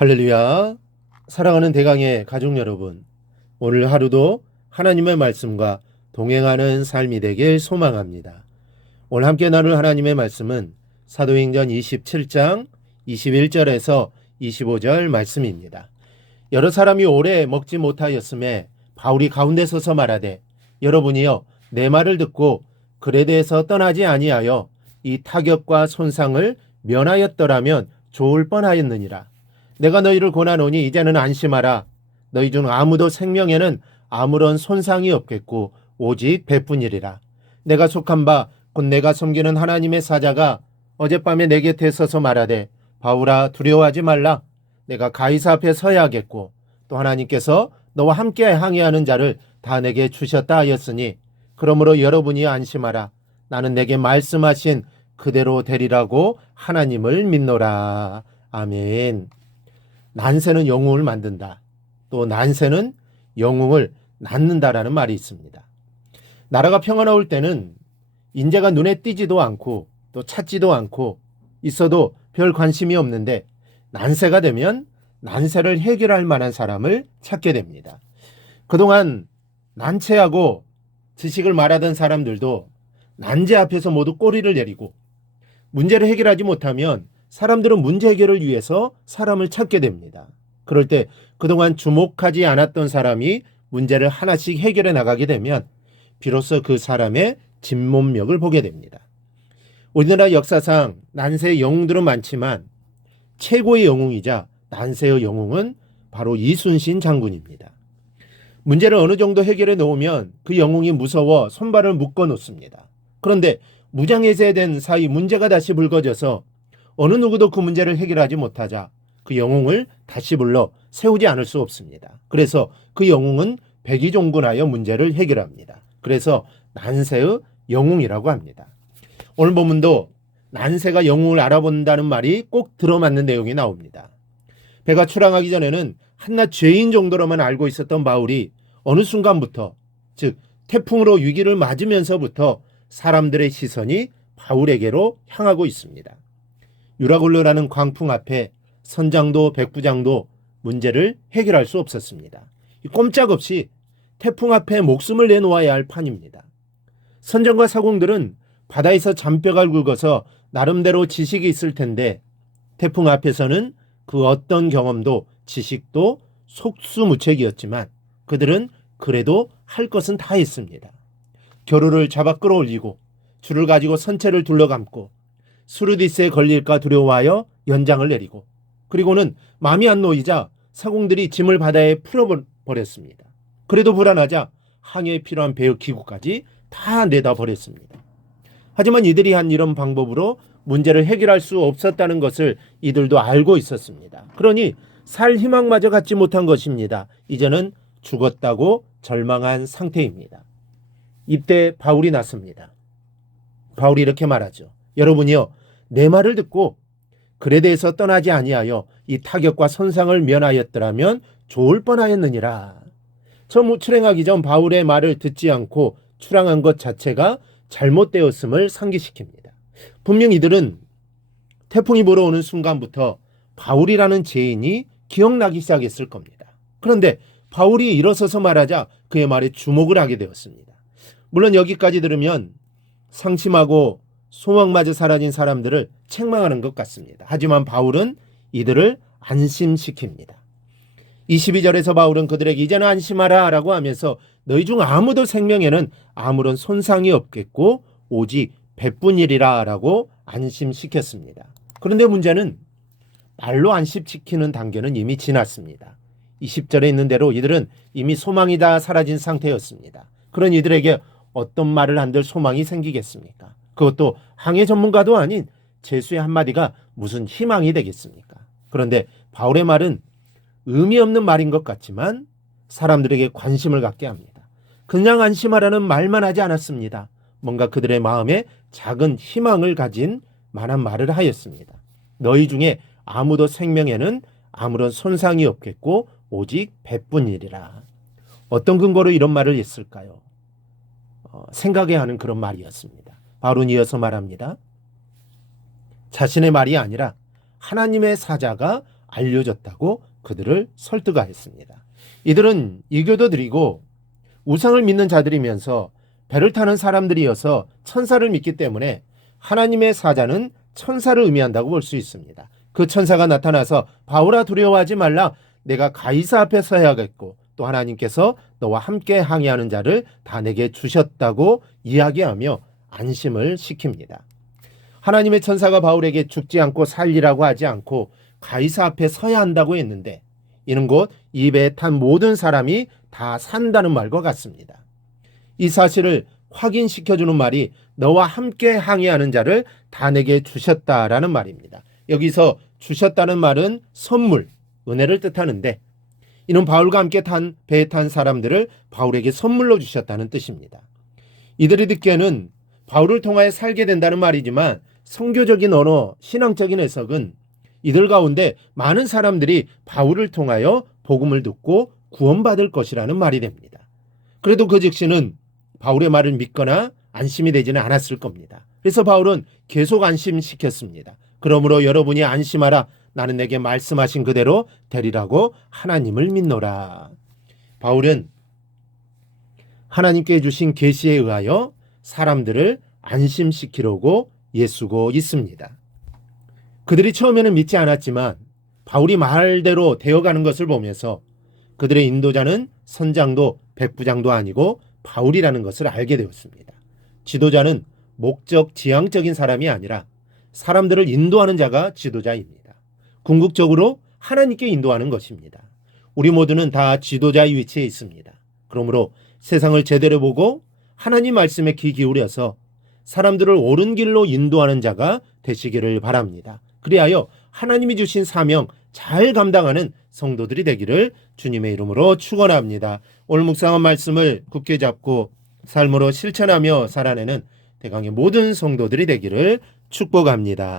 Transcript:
할렐루야. 사랑하는 대강의 가족 여러분, 오늘 하루도 하나님의 말씀과 동행하는 삶이 되길 소망합니다. 오늘 함께 나눌 하나님의 말씀은 사도행전 27장 21절에서 25절 말씀입니다. 여러 사람이 오래 먹지 못하였음에 바울이 가운데 서서 말하되, 여러분이여 내 말을 듣고 그레데에서 떠나지 아니하여 이 타격과 손상을 면하였더라면 좋을 뻔하였느니라. 내가 너희를 권하노니 이제는 안심하라. 너희 중 아무도 생명에는 아무런 손상이 없겠고 오직 배뿐이리라. 내가 속한 바 곧 내가 섬기는 하나님의 사자가 어젯밤에 내 곁에 서서 말하되, 바울아 두려워하지 말라. 내가 가이사 앞에 서야 하겠고 또 하나님께서 너와 함께 항해하는 자를 다 내게 주셨다 하였으니 그러므로 여러분이 안심하라. 나는 내게 말씀하신 그대로 되리라고 하나님을 믿노라. 아멘. 난세는 영웅을 만든다. 또 난세는 영웅을 낳는다라는 말이 있습니다. 나라가 평화로울 때는 인재가 눈에 띄지도 않고 또 찾지도 않고 있어도 별 관심이 없는데, 난세가 되면 난세를 해결할 만한 사람을 찾게 됩니다. 그동안 난처하고 지식을 말하던 사람들도 난제 앞에서 모두 꼬리를 내리고, 문제를 해결하지 못하면 사람들은 문제 해결을 위해서 사람을 찾게 됩니다. 그럴 때 그동안 주목하지 않았던 사람이 문제를 하나씩 해결해 나가게 되면 비로소 그 사람의 진몬력을 보게 됩니다. 우리나라 역사상 난세의 영웅들은 많지만 최고의 영웅이자 난세의 영웅은 바로 이순신 장군입니다. 문제를 어느 정도 해결해 놓으면 그 영웅이 무서워 손발을 묶어 놓습니다. 그런데 무장해제된 사이 문제가 다시 불거져서 어느 누구도 그 문제를 해결하지 못하자 그 영웅을 다시 불러 세우지 않을 수 없습니다. 그래서 그 영웅은 백의종군하여 문제를 해결합니다. 그래서 난세의 영웅이라고 합니다. 오늘 본문도 난세가 영웅을 알아본다는 말이 꼭 들어맞는 내용이 나옵니다. 배가 출항하기 전에는 한낱 죄인 정도로만 알고 있었던 바울이 어느 순간부터, 즉 태풍으로 위기를 맞으면서부터 사람들의 시선이 바울에게로 향하고 있습니다. 유라굴로라는 광풍 앞에 선장도 백부장도 문제를 해결할 수 없었습니다. 꼼짝없이 태풍 앞에 목숨을 내놓아야 할 판입니다. 선장과 사공들은 바다에서 잔뼈가 굵어서 나름대로 지식이 있을 텐데, 태풍 앞에서는 그 어떤 경험도 지식도 속수무책이었지만 그들은 그래도 할 것은 다 했습니다. 겨루를 잡아 끌어올리고 줄을 가지고 선체를 둘러감고 수르디스에 걸릴까 두려워하여 연장을 내리고, 그리고는 마음이 안 놓이자 사공들이 짐을 바다에 풀어버렸습니다. 그래도 불안하자 항해에 필요한 배의 기구까지 다 내다 버렸습니다. 하지만 이들이 한 이런 방법으로 문제를 해결할 수 없었다는 것을 이들도 알고 있었습니다. 그러니 살 희망마저 갖지 못한 것입니다. 이제는 죽었다고 절망한 상태입니다. 이때 바울이 났습니다. 바울이 이렇게 말하죠. 여러분이여 내 말을 듣고 그레데에서 떠나지 아니하여 이 타격과 손상을 면하였더라면 좋을 뻔하였느니라. 처음 출행하기 전 바울의 말을 듣지 않고 출항한 것 자체가 잘못되었음을 상기시킵니다. 분명 이들은 태풍이 불어오는 순간부터 바울이라는 죄인이 기억나기 시작했을 겁니다. 그런데 바울이 일어서서 말하자 그의 말에 주목을 하게 되었습니다. 물론 여기까지 들으면 상심하고 소망마저 사라진 사람들을 책망하는 것 같습니다. 하지만 바울은 이들을 안심시킵니다. 22절에서 바울은 그들에게 이제는 안심하라 라고 하면서 너희 중 아무도 생명에는 아무런 손상이 없겠고 오직 배뿐이리라 라고 안심시켰습니다. 그런데 문제는 말로 안심시키는 단계는 이미 지났습니다. 20절에 있는 대로 이들은 이미 소망이 다 사라진 상태였습니다. 그런 이들에게 어떤 말을 한들 소망이 생기겠습니까? 그것도 항해 전문가도 아닌 제수의 한마디가 무슨 희망이 되겠습니까? 그런데 바울의 말은 의미 없는 말인 것 같지만 사람들에게 관심을 갖게 합니다. 그냥 안심하라는 말만 하지 않았습니다. 뭔가 그들의 마음에 작은 희망을 가진 만한 말을 하였습니다. 너희 중에 아무도 생명에는 아무런 손상이 없겠고 오직 배뿐이리라. 어떤 근거로 이런 말을 했을까요? 생각해야 하는 그런 말이었습니다. 바울은 이어서 말합니다. 자신의 말이 아니라 하나님의 사자가 알려줬다고 그들을 설득하였습니다. 이들은 이교도들이고 우상을 믿는 자들이면서 배를 타는 사람들이어서 천사를 믿기 때문에 하나님의 사자는 천사를 의미한다고 볼 수 있습니다. 그 천사가 나타나서 바울아 두려워하지 말라, 내가 가이사 앞에 서야겠고 또 하나님께서 너와 함께 항해하는 자를 다 내게 주셨다고 이야기하며 안심을 시킵니다. 하나님의 천사가 바울에게 죽지 않고 살리라고 하지 않고 가이사 앞에 서야 한다고 했는데, 이는 곧 이 배에 탄 모든 사람이 다 산다는 말과 같습니다. 이 사실을 확인시켜주는 말이 너와 함께 항해하는 자를 다 내게 주셨다라는 말입니다. 여기서 주셨다는 말은 선물, 은혜를 뜻하는데, 이는 바울과 함께 배에 탄 사람들을 바울에게 선물로 주셨다는 뜻입니다. 이들이 듣기에는 바울을 통하여 살게 된다는 말이지만 성교적인 언어, 신앙적인 해석은 이들 가운데 많은 사람들이 바울을 통하여 복음을 듣고 구원받을 것이라는 말이 됩니다. 그래도 그 즉시는 바울의 말을 믿거나 안심이 되지는 않았을 겁니다. 그래서 바울은 계속 안심시켰습니다. 그러므로 여러분이 안심하라, 나는 내게 말씀하신 그대로 되리라고 하나님을 믿노라. 바울은 하나님께 주신 계시에 의하여 사람들을 안심시키려고 애쓰고 있습니다. 그들이 처음에는 믿지 않았지만 바울이 말대로 되어가는 것을 보면서 그들의 인도자는 선장도 백부장도 아니고 바울이라는 것을 알게 되었습니다. 지도자는 목적 지향적인 사람이 아니라 사람들을 인도하는 자가 지도자입니다. 궁극적으로 하나님께 인도하는 것입니다. 우리 모두는 다 지도자의 위치에 있습니다. 그러므로 세상을 제대로 보고 하나님 말씀에 귀 기울여서 사람들을 옳은 길로 인도하는 자가 되시기를 바랍니다. 그리하여 하나님이 주신 사명 잘 감당하는 성도들이 되기를 주님의 이름으로 축원합니다. 오늘 묵상한 말씀을 굳게 잡고 삶으로 실천하며 살아내는 대강의 모든 성도들이 되기를 축복합니다.